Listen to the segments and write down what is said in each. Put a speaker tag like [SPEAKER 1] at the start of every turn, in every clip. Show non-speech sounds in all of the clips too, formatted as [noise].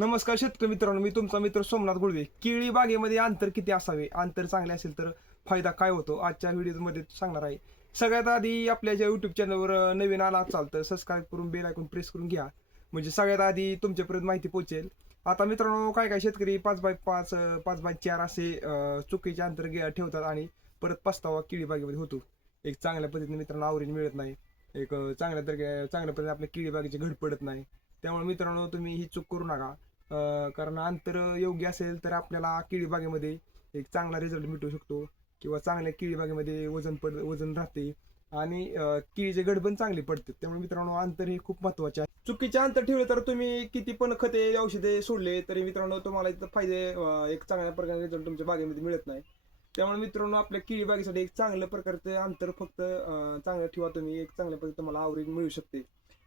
[SPEAKER 1] नमस्कार शेतकरी मित्रांनो मी तुमचा मित्र सोमनाथ गुळवे केळी बागेमध्ये अंतर किती असावे? अंतर चांगले असेल तर फायदा काय होतो? आजच्या व्हिडिओमध्ये सांगणार आहे. सगळ्यात आधी आपल्या ज्या युट्यूब चॅनलवर नवीन आला असाल तर सबस्क्राईब करून बेल ऐकून प्रेस करून घ्या. म्हणजे सगळ्यात आधी तुमच्यापर्यंत माहिती पोहोचेल. आता मित्रांनो काय काय शेतकरी पाच बाय पाच पाच बाय चार असे चुकीचे अंतर ठेवतात आणि परत पस्तावा केळी बागेमध्ये होतो. एक चांगल्या पद्धतीने मित्रांनो आवरेज मिळत नाही. एक चांगल्या तर चांगल्या पद्धतीने आपल्या केळी बागेची घड पडत नाही. त्यामुळे मित्रांनो तुम्ही ही चूक करू नका. कारण अंतर योग्य असेल तर आपल्याला केळी बागेमध्ये एक चांगला रिझल्ट मिळू शकतो किंवा चांगल्या केळी बागेमध्ये वजन पड वजन राहते. आणि किळीचे केळीचे गड पण चांगले पडते त्यामुळे मित्रांनो अंतर हे खूप महत्त्वाचे आहे. चुकीचे अंतर ठेवले तर तुम्ही किती पण खते औषधे सोडले तरी मित्रांनो तुम्हाला इथं फायदे एक चांगल्या प्रकारे रिझल्ट तुमच्या बागेमध्ये मिळत नाही. त्यामुळे मित्रांनो आपल्या केळी बागेसाठी एक चांगल्या प्रकारचं अंतर फक्त चांगलं ठेवा तुम्ही. एक चांगल्या प्रकारे तुम्हाला आवरेज मिळू शकते.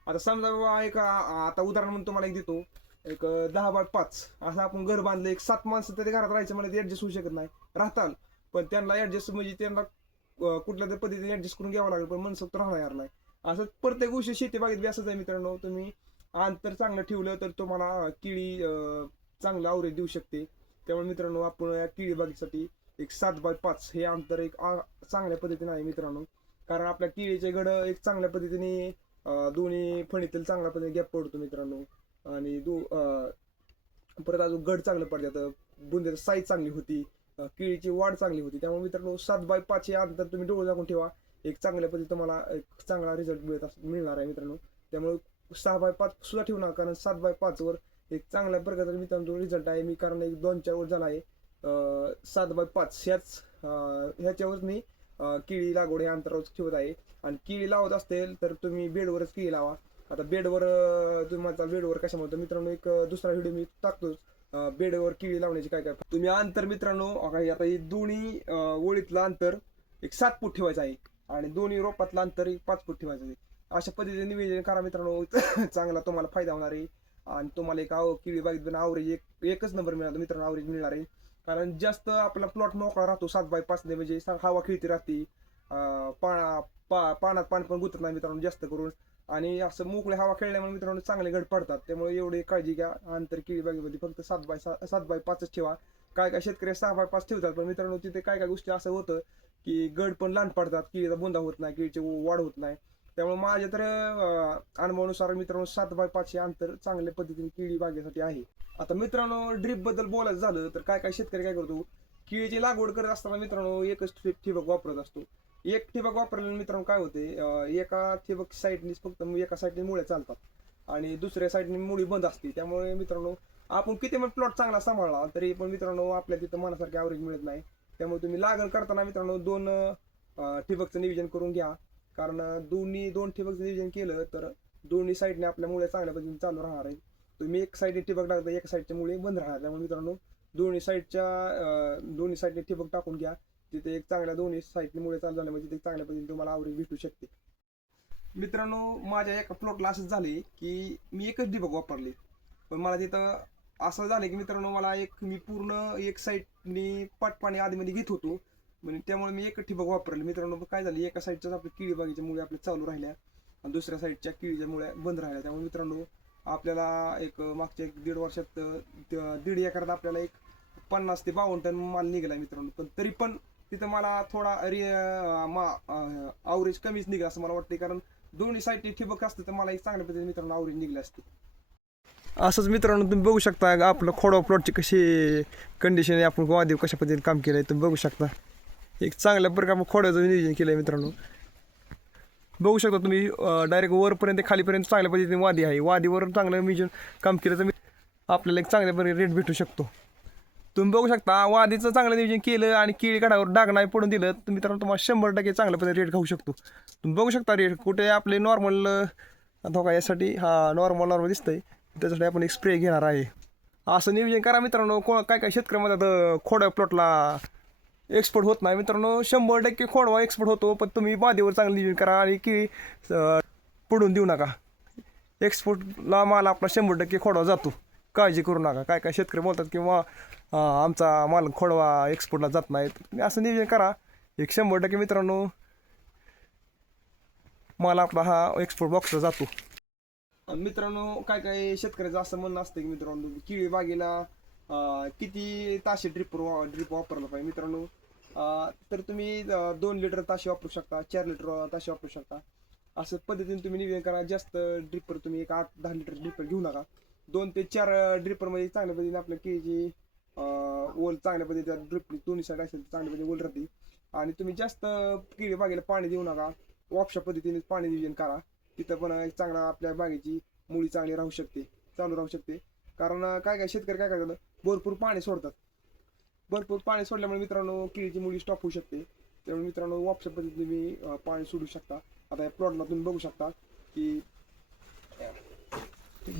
[SPEAKER 1] आता समजा बाबा एक आता उदाहरण म्हणून तुम्हाला एक देतो. एक दहा बाय पाच. असं आपण घर बांधलं एक सात माणसं तरी घरात राहायचं मला ते ऍडजस्ट होऊ शकत नाही. राहताल. पण त्यांना ऍडजस्ट म्हणजे त्यांना कुठल्या तरी पद्धतीने ऍडजस्ट करून घ्यावं लागेल पण मनसोक्त राहणार नाही. असं प्रत्येक गोष्टी शेती बागेत बी असंच आहे मित्रांनो. तुम्ही अंतर चांगलं ठेवलं तर तुम्हाला केळी चांगलं आवरेज देऊ शकते. त्यामुळे मित्रांनो आपण या किळी बागेसाठी एक सात बाय पाच हे अंतर एक चांगल्या पद्धतीने आहे मित्रांनो. कारण आपल्या केळीचे घडं एक चांगल्या पद्धतीने दोन्ही फणीतील चांगल्या पद्धतीने गॅप पडतो मित्रांनो. आणि दो परत अजून गड चांगलं पडतात बुंद्याचं साईज चांगली होती केळीची वाढ चांगली होती. त्यामुळे मित्रांनो सात बाय पाच हे अंतर तुम्ही डोळे दाखवून ठेवा. एक चांगल्या पद्धती तुम्हाला एक चांगला रिझल्ट मिळत अस- मिळणार आहे मित्रांनो. त्यामुळे सहा बाय पाच सुद्धा ठेवू नका कारण सात बाय पाचवर एक चांगल्या प्रकारचा मित्रांनो रिझल्ट आहे. मी कारण एक दोन चार वर झाला आहे. सात बाय पाच ह्याच ह्याच्यावरच ह्याच्यावर मी केळी लागवड हे अंतरावर ठेवत आहे. आणि केळी लावत असतील तर तुम्ही बेडवरच केळी लावा. आता बेडवर तुम्ही म्हणता बेडवर कशा म्हणतो मित्रांनो एक दुसरा व्हिडिओ मी टाकतोच बेडवर किळी लावण्याची काय काय तुम्ही अंतर मित्रांनो आता ही दोन्ही ओळीतलं अंतर एक सात फूट ठेवायचं आहे. आणि दोन्ही रोपातलं अंतर एक पाच फूट ठेवायचं आहे. अशा पद्धतीने निवेदन करा मित्रांनो. [laughs] चांगला तुम्हाला फायदा होणार आहे. आणि तुम्हाला एक आव किळी बागेत आवरेज एक एकच नंबर मिळणार मित्रांनो आवरेज मिळणार आहे. कारण जास्त आपला प्लॉट मोकळा राहतो सात बाय पाचने म्हणजे हवा खिळती राहते. अं, पाना पा पानात पाणी पण गुतत नाही मित्रांनो जास्त करून. आणि असं मोकळे हवा खेळल्यामुळे मित्रांनो चांगले गड पडतात. त्यामुळे एवढी काळजी घ्या. अंतर केळी बागेमध्ये म्हणजे फक्त सात बाय सा- सात बाय पाचच ठेवा. काय काय शेतकरी सहा बाय पाच ठेवतात पण मित्रांनो तिथे काय काय गोष्टी असं होतं की गड पण लहान पडतात केळीचा बोंदा होत नाही केळीची वाढ होत नाही. त्यामुळे माझ्या तर अनुभवानुसार मित्रांनो सात बाय पाच हे अंतर चांगल्या पद्धतीने केळी बागेसाठी आहे. आता मित्रांनो ड्रीपबद्दल बोलायचं झालं तर काय काय शेतकरी काय करतो? केळीची लागवड करत असताना मित्रांनो एकच ठिबक वापरत असतो. एक ठिबक वापरल्याने मित्रांनो काय होते अं, एका ठिबक साईडनीच फक्त एका साईडने मुळे चालतात. आणि दुसऱ्या साईडने मुळी बंद असते. त्यामुळे मित्रांनो आपण किती पण प्लॉट चांगला सांभाळला तरी पण मित्रांनो आपल्या तिथं मनासारखे ॲव्हरेज मिळत नाही. त्यामुळे तुम्ही लागण करताना मित्रांनो दोन अं, ठिबकचं नियोजन करून घ्या. कारण अं, दोन्ही दोन ठिबकचं नियोजन केलं तर दोन्ही साईडने आपल्या मुळे चांगल्या पद्धतीने चालू राहणार आहे. तुम्ही एक साईडने ठिबक टाकता एक साईडच्या मुळे बंद राहणार त्यामुळे मित्रांनो दोन्ही साईडच्या दोन्ही साईडने ठिबक टाकून घ्या. तिथे एक चांगल्या दोन्ही साईटमुळे मुळे चालू झालं म्हणजे तिथे चांगल्या पद्धतीने तुम्हाला आवरेज भेटू शकते. मित्रांनो माझ्या एका प्लॉटला असंच झाले की मी एकच ठिबक वापरली. पण मला तिथं असं झालं की मित्रांनो मला एक मी पूर्ण एक साईडनी पाटपाणी आधीमध्ये घेत होतो. म्हणजे त्यामुळे मी एक ठिबक वापरले. मित्रांनो काय झालं एका साईडच्याच आपल्या किळी बागेच्यामुळे आपल्या चालू राहिल्या आणि दुसऱ्या साईडच्या किळीच्यामुळे बंद राहिल्या. त्यामुळे मित्रांनो आपल्याला एक मागच्या एक दीड वर्षात दीड एकरात आपल्याला एक पन्नास ते बावन्न टन माल निघाला मित्रांनो. पण तरी पण तिथं मला थोडा आवरेज कमीच निघा असं मला वाटते कारण दोन्ही साईडने ठिबक असते तर मला एक चांगल्या पद्धतीने मित्रांनो आवरेज निघले असते. असंच मित्रांनो तुम्ही बघू शकता आपलं खोडा प्लॉटची कशी कंडिशन आहे आपण गोवादेव कशा पद्धतीने काम केलं आहे तुम्ही बघू शकता. एक चांगल्या प्रकारे खोड्याचं नियोजन केलं आहे मित्रांनो. बघू शकता तुम्ही डायरेक्ट वरपर्यंत खालीपर्यंत चांगल्या पद्धतीने वादी आहे. वादीवर चांगलं नियोजन काम केलं तर मी- आपल्याला एक चांगल्या प्रकारे रेट भेटू शकतो. तुम्ही बघू शकता वादीचं चांगलं नियोजन केलं आणि केळी काढावर डाग नाही पडून दिलं तर मित्रांनो तुम्हाला शंभर टक्के चांगल्या पद्धतीने रेट खाऊ शकतो. तुम्ही बघू शकता रेट कुठे आपले नॉर्मल धोका हो यासाठी हा नॉर्मल नॉर्मल दिसतंय. त्याच्यासाठी आपण एक स्प्रे घेणार आहे. असं नियोजन करा मित्रांनो को काय काय शेतकऱ्यामध्ये म्हणतात खोड्या प्लॉटला एक्सपोर्ट होत नाही मित्रांनो. शंभर टक्के खोडवा एक्सपोर्ट होतो पण तुम्ही वादीवर चांगलं नियोजन करा आणि की पडून देऊ नका. एक्सपोर्टला माल आपला शंभर टक्के खोडवा जातो. काळजी करू नका. काय काय शेतकरी बोलतात किंवा आमचा माल खोडवा एक्सपोर्टला जात नाही तुम्ही असं नियोजन करा. एक शंभर टक्के मित्रांनो माल आपला हा एक्सपोर्ट बॉक्सला जातो. मित्रांनो काय काय शेतकऱ्याचं असं म्हणणं असतं की मित्रांनो किळी बागेला किती ताशे ड्रिप ड्रिप वापरलं पाहिजे मित्रांनो? तर तुम्ही दोन लिटर ताशे वापरू शकता चार लिटर ताशे वापरू शकता. असं पद्धतीने तुम्ही निवेदन करा. जास्त ड्रिपर तुम्ही एक आठ दहा लिटर ड्रिपर घेऊ नका. दोन ते चार ड्रिपरमध्ये चांगल्या पद्धतीने आपलं केळीची ओल चांगल्या पद्धतीने ड्रिप दोन्ही साईड असेल तर चांगल्या पद्धतीने ओल राहते आणि तुम्ही जास्त केळी बागेला पाणी देऊ नका. वापशा पद्धतीने पाणी नियोजन करा. तिथं पण एक चांगला आपल्या बागेची मुळी चांगली राहू शकते चालू राहू शकते. कारण काय काय शेतकरी काय करतात भरपूर पाणी सोडतात. भरपूर पाणी सोडल्यामुळे मित्रांनो केळीची मुळी स्टॉप होऊ शकते. त्यामुळे मित्रांनो वापशा पद्धतीने तुम्ही पाणी सोडू शकता. आता या प्लॉटला तुम्ही बघू शकता की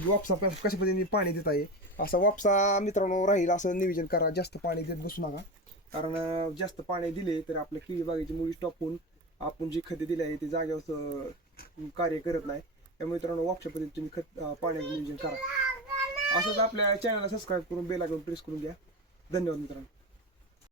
[SPEAKER 1] वापसा कशा कशा पद्धतीने पाणी देत आहे? असा वापसा मित्रांनो राहील असं नियोजन करा. जास्त पाणी देत बसू नका. कारण जास्त पाणी दिले तर आपल्या केळी बागेची मुळी टॉपून आपण जी खते दिली आहे ती जागेवर कार्य करत नाही. त्यामुळे मित्रांनो वापशा पद्धतीने तुम्ही खत पाण्याचं नियोजन करा. असंच आपल्या चॅनलला सबस्क्राईब करून बेल आयकॉन प्रेस करून घ्या. धन्यवाद मित्रांनो.